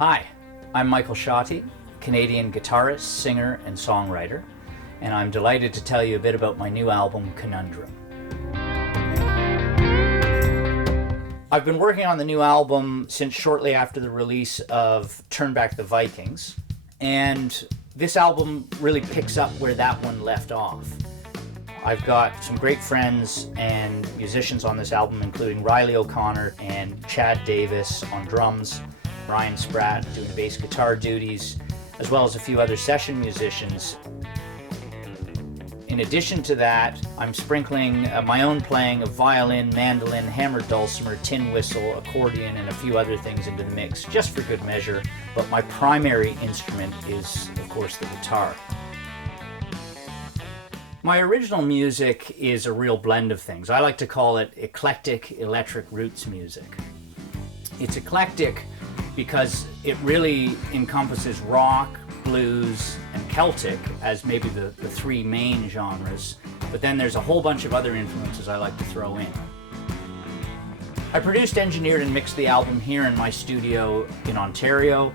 Hi, I'm Michael Schatte, Canadian guitarist, singer, and songwriter, and I'm delighted to tell you a bit about my new album, Conundrum. I've been working on the new album since shortly after the release of Turn Back the Vikings, and this album really picks up where that one left off. I've got some great friends and musicians on this album, including Riley O'Connor and Chad Davis on drums, Ryan Spratt doing bass guitar duties, as well as a few other session musicians. In addition to that, I'm sprinkling my own playing of violin, mandolin, hammered dulcimer, tin whistle, accordion, and a few other things into the mix, just for good measure, but my primary instrument is, of course, the guitar. My original music is a real blend of things. I like to call it eclectic electric roots music. It's eclectic because it really encompasses rock, blues, and Celtic as maybe the three main genres, but then there's a whole bunch of other influences I like to throw in. I produced, engineered, and mixed the album here in my studio in Ontario,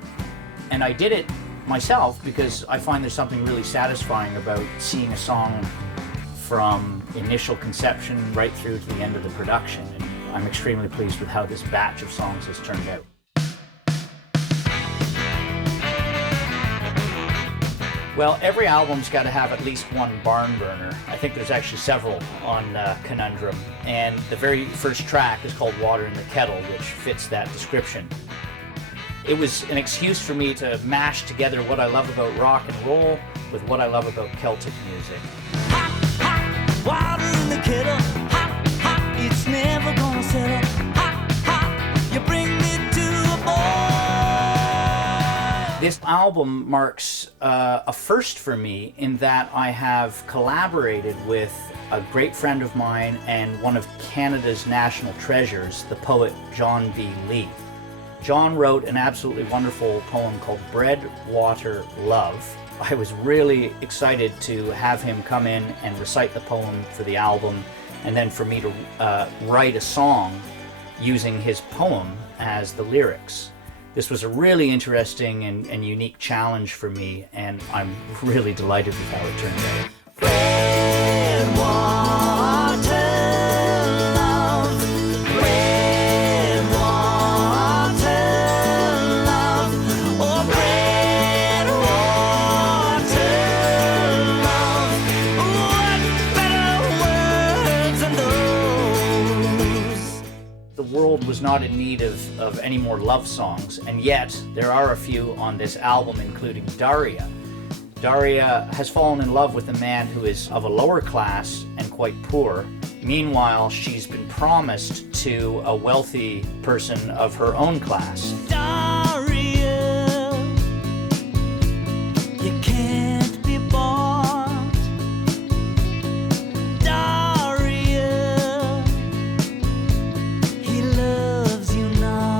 and I did it myself because I find there's something really satisfying about seeing a song from initial conception right through to the end of the production, and I'm extremely pleased with how this batch of songs has turned out. Well, every album's got to have at least one barn burner. I think there's actually several on Conundrum, and the very first track is called Water in the Kettle, which fits that description. It was an excuse for me to mash together what I love about rock and roll with what I love about Celtic music. Hot, hot, water in the kettle. Hot, hot, it's never gonna settle. Hot, hot, you bring me to a boil. This album marks a first for me in that I have collaborated with a great friend of mine and one of Canada's national treasures, the poet John B. Lee. John wrote an absolutely wonderful poem called Bread, Water, Love. I was really excited to have him come in and recite the poem for the album, and then for me to write a song using his poem as the lyrics. This was a really interesting and unique challenge for me, and I'm really delighted with how it turned out. Bread, water, love. Bread, water, love. Oh, bread, water, love. What better words than those? The world was not in need of any more love songs, and yet there are a few on this album, including Daria. Daria has fallen in love with a man who is of a lower class and quite poor. Meanwhile, she's been promised to a wealthy person of her own class. Daria, you can't be bought. Daria, he loves you not.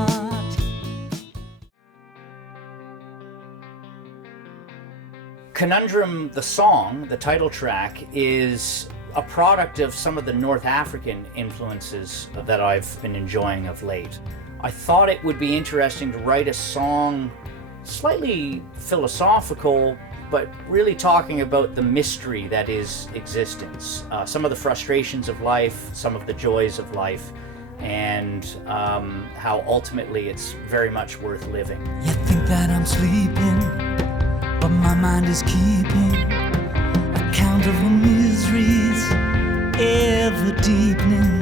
Conundrum, the song, the title track, is a product of some of the North African influences that I've been enjoying of late. I thought it would be interesting to write a song slightly philosophical, but really talking about the mystery that is existence, some of the frustrations of life, some of the joys of life, and how ultimately it's very much worth living. You think that I'm sleeping, but my mind is keeping account of the miseries ever deepening.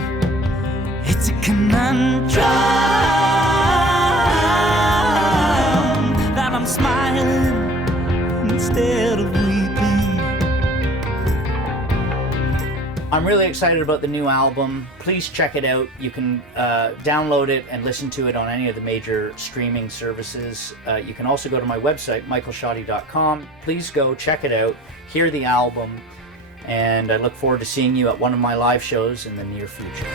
It's a conundrum that I'm smiling instead of weeping. I'm really excited about the new album. Please check it out. You can download it and listen to it on any of the major streaming services. You can also go to my website, michaelschatte.com. Please go check it out, hear the album, and I look forward to seeing you at one of my live shows in the near future.